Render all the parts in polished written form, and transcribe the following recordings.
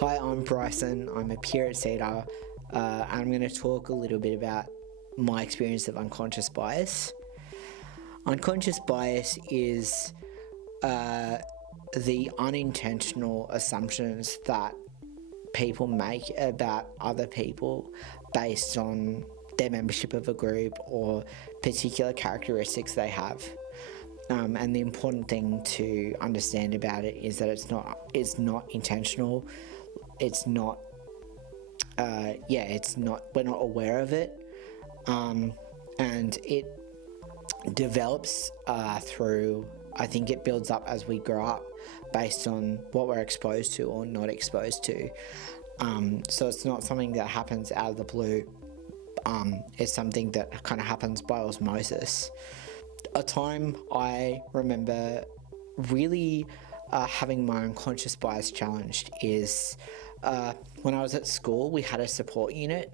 Hi, I'm Bryson. I'm a peer at CEDAR. And I'm going to talk a little bit about my experience of unconscious bias. Unconscious bias is the unintentional assumptions that people make about other people based on their membership of a group or particular characteristics they have. And the important thing to understand about it is that it's not intentional. It's not. We're not aware of it, and it develops through. I think it builds up as we grow up, based on what we're exposed to or not exposed to. So it's not something that happens out of the blue. It's something that kind of happens by osmosis. A time I remember really having my unconscious bias challenged is when I was at school. We had a support unit,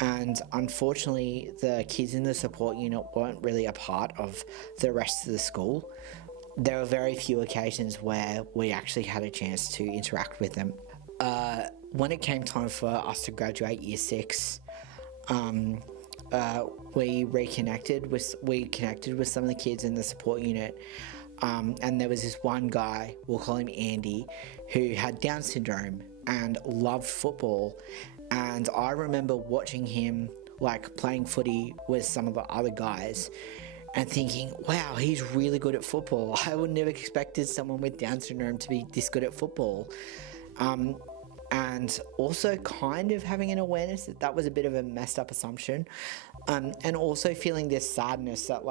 and unfortunately the kids in the support unit weren't really a part of the rest of the school. There were very few occasions where we actually had a chance to interact with them. When it came time for us to graduate year 6, we connected with some of the kids in the support unit, and there was this one guy, we'll call him Andy, who had Down syndrome and loved football. And I remember watching him playing footy with some of the other guys and thinking, wow, he's really good at football. I would never expected someone with Down syndrome to be this good at football. And also kind of having an awareness that was a bit of a messed up assumption, and also feeling this sadness that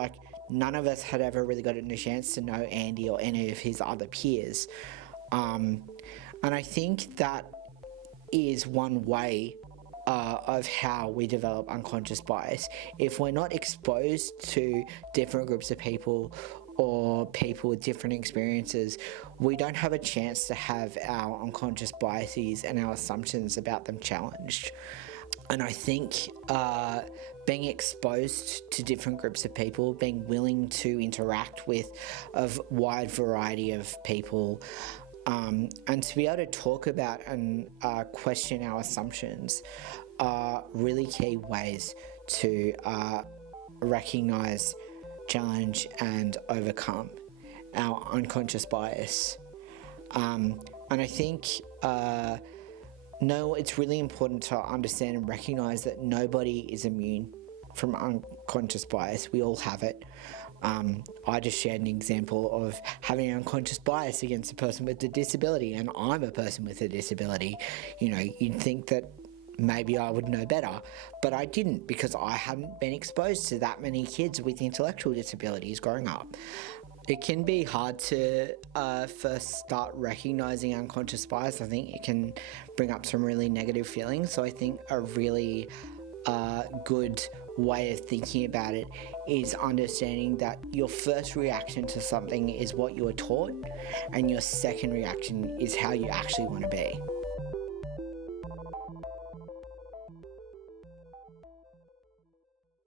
none of us had ever really gotten a chance to know Andy or any of his other peers. And I think that is one way of how we develop unconscious bias. If we're not exposed to different groups of people or people with different experiences, we don't have a chance to have our unconscious biases and our assumptions about them challenged. And I think being exposed to different groups of people, being willing to interact with a wide variety of people, and to be able to talk about and question our assumptions are really key ways to recognize, challenge and overcome our unconscious bias. And I think it's really important to understand and recognize that nobody is immune from unconscious bias. We all have it. I just shared an example of having an unconscious bias against a person with a disability, and I'm a person with a disability. You'd think that maybe I would know better, but I didn't, because I hadn't been exposed to that many kids with intellectual disabilities growing up. It can be hard to first start recognizing unconscious bias. I think it can bring up some really negative feelings. So I think a really good way of thinking about it is understanding that your first reaction to something is what you were taught, and your second reaction is how you actually want to be.